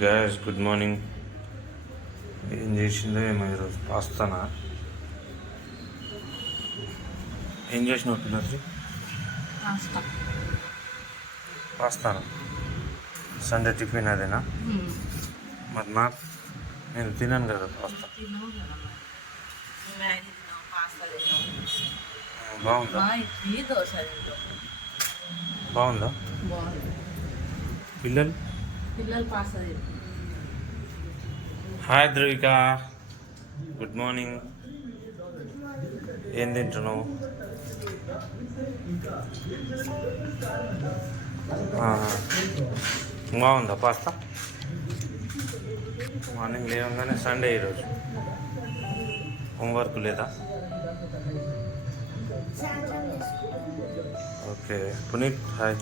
Gas good morning. ఏం చేసిందో ఏమో ఈరోజు పాస్తానా ఏం చేసినట్టున్నారు పాస్తానా సండే టిఫిన్ అదేనా? మరి నాకు నేను తినాను కదా పాస్తా. బాగుందా? బాగుందా? పిల్లలు pasta. Hi Dhruvika, good morning. ఏం తింటున్నావు? బాగుందా పాస్తా? మార్నింగ్ లేవగానే సండే ఈరోజు హోంవర్క్ లేదా? Okay Puneeth hi.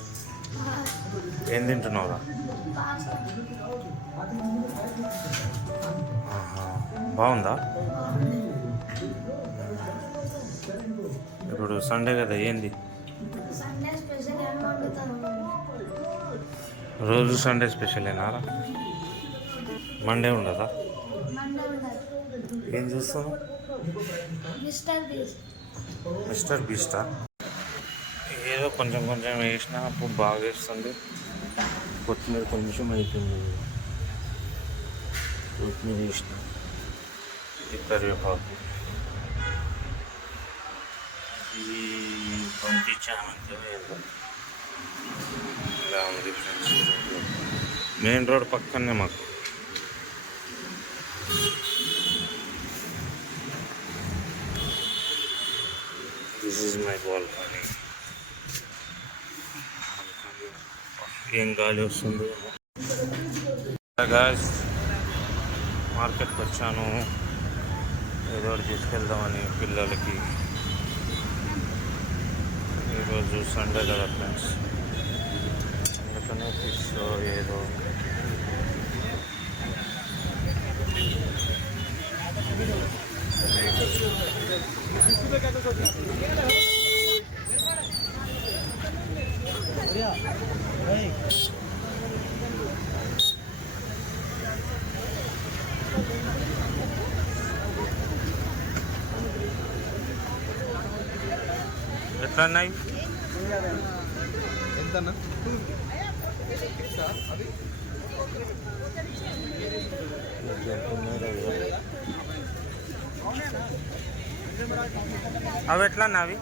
ఏం తింటున్నావురా? బాగుందా? ఇప్పుడు సండే కదా, ఏంది రోజు సండే స్పెషల్ ఏనారా? మండే ఉండదా? ఏం చూస్తాను? మిస్టర్ బీస్టా? ఏదో కొంచెం కొంచెం వేసినా అప్పుడు బాగా వేస్తుంది. కొత్తిమీర కొంచెం అవుతుంది, కొత్తిమీర వేసిన కరివేపాకు ఈ పంపించామంటే ఏదో ఇలా ఉంది ఫ్రెండ్స్. మెయిన్ రోడ్ పక్కనే మాకు. This is my balcony. ఏం గాలి వస్తుంది. గాయ్స్, మార్కెట్కి వచ్చాను, ఏదో ఒకటి తీసుకెళ్దామని పిల్లలకి. ఈరోజు సండే కదా ఫ్రెండ్స్, అందుకనే ఫిష్ ఏదో ఎట్లా ఉన్నాయి? ఎంత అవి ఎట్లా అవి?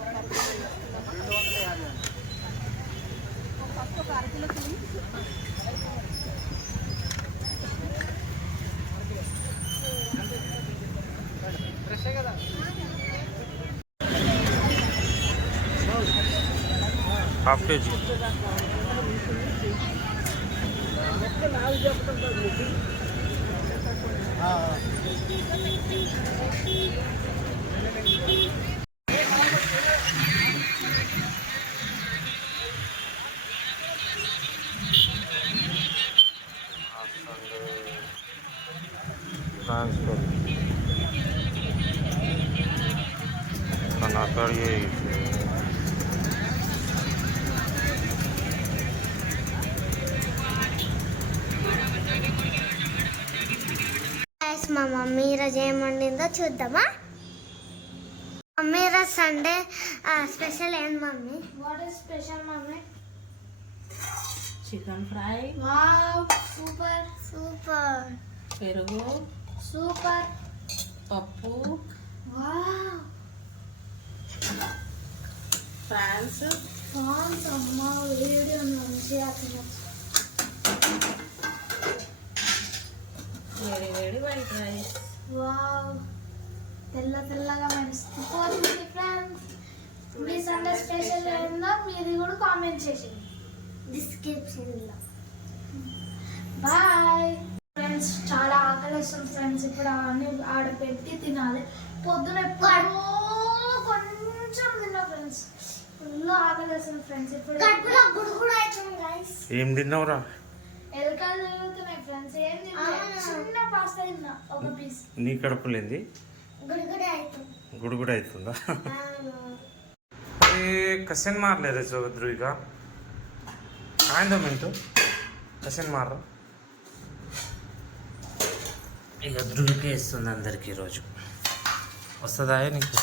Half KG. ट्रांसफर खाना ये మా మమ్మీ ఈరోజు ఏం వండిందో చూద్దామా? మమ్మీ ఈరోజు సండే స్పెషల్ ఏంటి mummy? What is special mummy? Chicken fry. Wow, super super. పెరుగు సూపర్. పప్పు. వావ్. ఫ్రాన్స్. ఫ్రాన్స్ అమ్మ వేడి మంచిగా తినచ్చు. వేడి వేడి వైట్ రైస్. వావ్, తెల్ల తెల్లగా మెరిసిపోతుంది ఫ్రెండ్స్. మీ సండే స్పెషల్ ఏందో మీది కూడా కామెంట్ చేసేయండి డిస్క్రిప్షన్లో. Bye friends. చాలా ఆకలిస్తుంది ఫ్రెండ్స్. ఇప్పుడు అవన్నీ ఆడ పెట్టి తినాలి. పొద్దున ఎప్పుడో కొంచెం తిన్నా ఫ్రెండ్స్. ఫుల్ ఆకలిస్తుంది ఫ్రెండ్స్. ఇప్పుడు ఏం తిన్నావురా? ఎలకలు తిరుగుతున్నాయి ఫ్రెండ్స్. ఏం తిన్నా? చిన్న పాస్తా తిన్నా, ఒక పీస్. నీ కడుపులేంది? గుడి అవుతుందా? कशन मार ले रहे सो ध्रुवी का आए 2 मिनट कशन मार रहा ఇక ధృవికే ఇస్తుంది అందరికి ఈరోజు. వస్తుందా నీకు?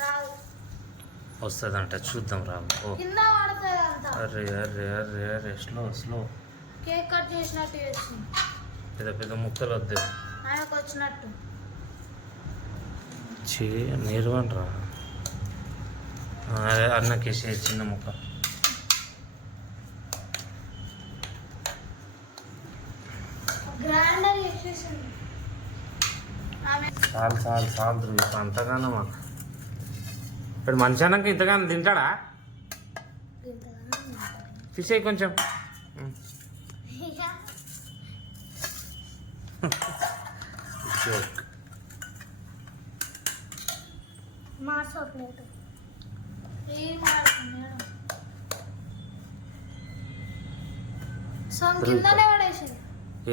రాదు. వస్తుందంట, చూద్దాం రాము. ఓ కింద పడుతుంది అంతా. అరే అరే అరే అరే, స్లో స్లో. కేక్ కట్ చేసినట్టు చేస్తుంది. పెద్ద పెద్ద ముక్కలు వద్దు. ఆయనకు వచ్చినట్టు. నేర్వనరా అన్నకేసే చిన్న ముక్క. గ్రాండర్ చేసేసింది ఆమె. చాలు చాలు చాలు ధృవి, అంతగానో మాకు. ఇప్పుడు మనిషి అన్నాక ఇంతగానో తింటాడా? తీసేయి కొంచెం. జోక్. మార్చట్లేదు. ఏం మాడుతుంది సో కిందనే పడేసింది.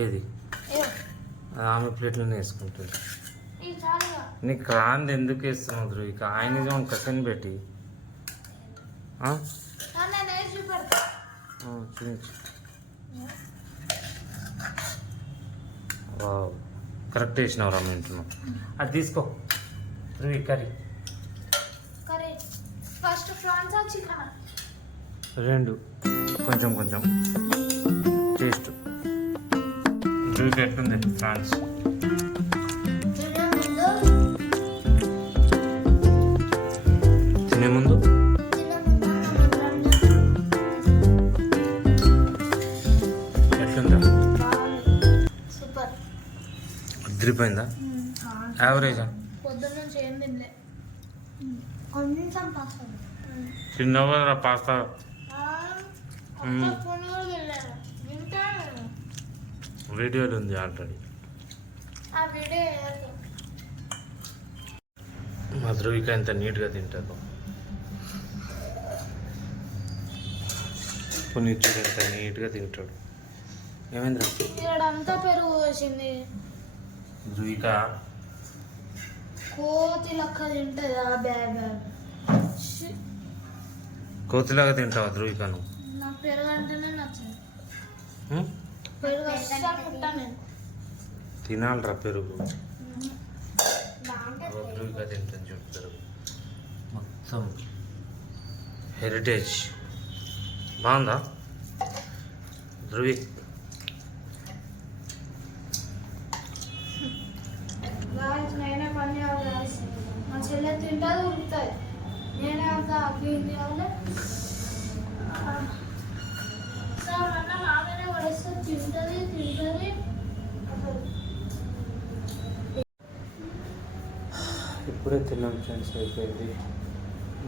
ఏది? ఆమె ప్లేట్లోనే వేసుకుంటుంది. ఇది చాలుగా. నీకు రాంది ఎందుకు వేస్తున్నావు ధృవిక? ఆయన కసని పెట్టి నేను వేసి చూపెడతా. చూపించు. వావ్, కరెక్ట్ వేసినావు రా ఇంట్లో. అది తీసుకో Dhruvi, curry. Curry first prawns chicken రెండు, కొంచెం కొంచెం టేస్ట్. ధృవికి ఎట్లుంది ఫ్రాన్స్? తినే ముందు ఎట్లుందా? సూపర్. అదిరిపోయిందా? యావరేజా? పొద్దున్న నుంచి ఏం తినలే. కొంచెం పాస్తా తిన్నావా పాస్తా? వీడియోలు ఉంది ఆల్రెడీ. ఆ వీడియో మా ధృవిక ఎంత నీట్గా తింటుందో. పునీత్ ఎంత నీట్గా తింటాడు. ఏమైందిరా? ఇక్కడంతా పెరుగు పోసింది. ధృవిక కోతి లెక్క తింటుంది ఆ బ్యాగ్. కోతిలాగా తింటావా ధృవికను? నాకు పెరుగు అంటేనే నచ్చదు. హ్మ్? పెరుగు అస్సలు ముట్టా నేను. తినాలిరా పెరుగు. ధృవిక తింటుంది చూడు పెరుగు. మొత్తం హెరిటేజ్. బాగుందా ధృవి? నేనే పని చేయాలి. మా చెల్లె తింటుంది ఉడుకుతుంది. నేనే అంత క్లీన్ చేయాలి. సార్ అన్న నాగానే పడేస్తే తింటుంది తింటుంది. ఇప్పుడే తిన్నాం ఫ్రెండ్స్, అయిపోయింది.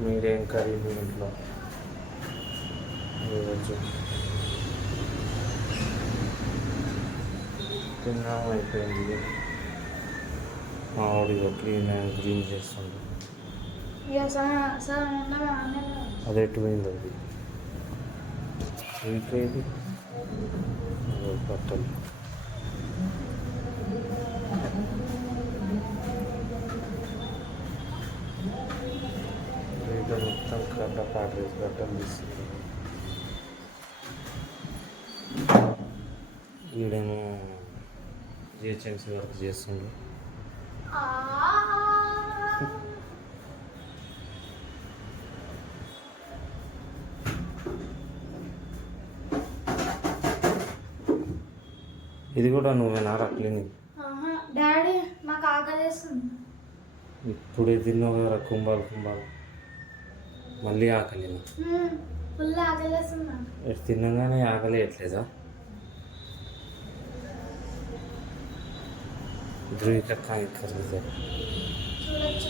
మీరేం కర్రీ మీ ఇంట్లో ఈరోజు? తిన్నాం, అయిపోయింది. మా వాడిగా క్లీన్ చేస్తుంది. ఇక సార్ అన్న అది ఎటుపోయింది? అది ఇంకేది బట్టలు. ఇంకా మొత్తం కట్ట పాట వేసి బట్టలు తీస్తుంది. ఈడేమో జిహెచ్ఎంసీ వర్క్ చేస్తుండ్రు. ఇది కూడా నువ్వేనారా క్లీనింగ్? డాడీ నాకు ఆకలేస్తుంది. ఇప్పుడే తిన్నావు కదా కుంభాలు కుంభాలు, మళ్ళీ ఆకలి? ఫుల్ ఆకలేస్తుంది. తినగానే ఆకలి ఎట్లేదా? ధృవిక కానీ కర్రీ చూడొచ్చు.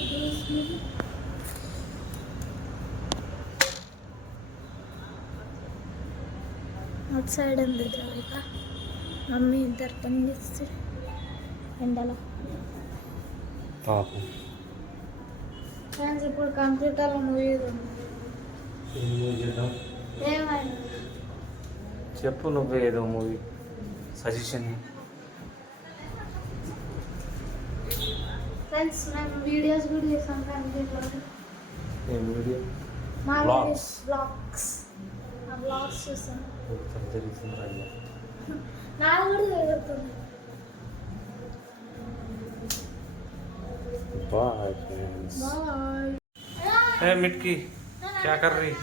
అవుట్ సైడ్ ఉంది ద్రవిక. మమ్మీ ఇద్దరు పని చేస్తే ఎండలో. పాపం. ఫ్రెండ్స్ ఇప్పుడు కంప్యూటర్లో మూవీ చేద్దాం. ఏమైంది చెప్పు, నువ్వు ఏదో మూవీ సజెషన్. ఫ్రెండ్స్ మేము వీడియోస్ కూడా చేస్తాం కంప్యూటర్లో. ఏం వీడియో? మా Vlogs. బ్లాగ్స్. ఆ బ్లాగ్స్ చూస్తాం. జరుగుతుంది. నాకు కూడా జరుగుతుంది. Bye friends. బాయ్. ఏ మిట్కి క్యా కర్ రही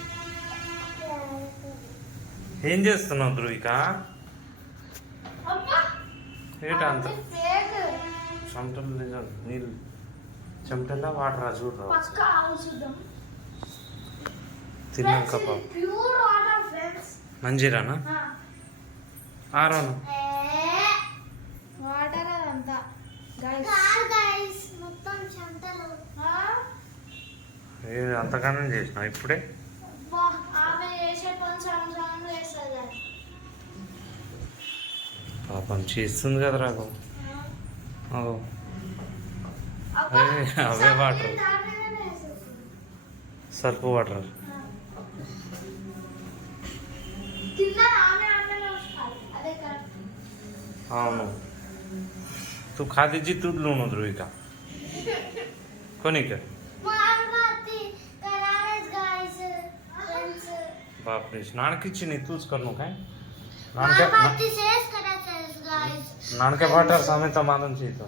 ఏం చేస్తున్నావు ధ్రువిక? అబ్బా ఏంటి అంత ఫేక్ చెమటలు నిజం నీళ్ళు చెమటల్లా వాటర్ చూడరా పక్క ఆలోచిద్దాం. తిన్నాక పాప ప్యూర్ వాటర్ ఫ్రెండ్స్. మంజీరానా ఆరోను వాటర్ అదంతా గైస్ మొత్తం చెమటలు. అంతగానే చేసిన ఇప్పుడే ఆమె చేసే పని సంవత్సరం చేస్తుంది. పాపం చేస్తుంది కదా రాఘు అవే వాటర్ సర్ఫ్ వాటర్ తిన్నా ఆమె ఆమె వస్తారు. అదే కరెక్ట్. అవును तू खा दीजिए तू लूणू ध्रुविका कोणी का बापरे नाणकीची नाही तूच कर नो काय नाणक्या वाटर समेत मानून येतो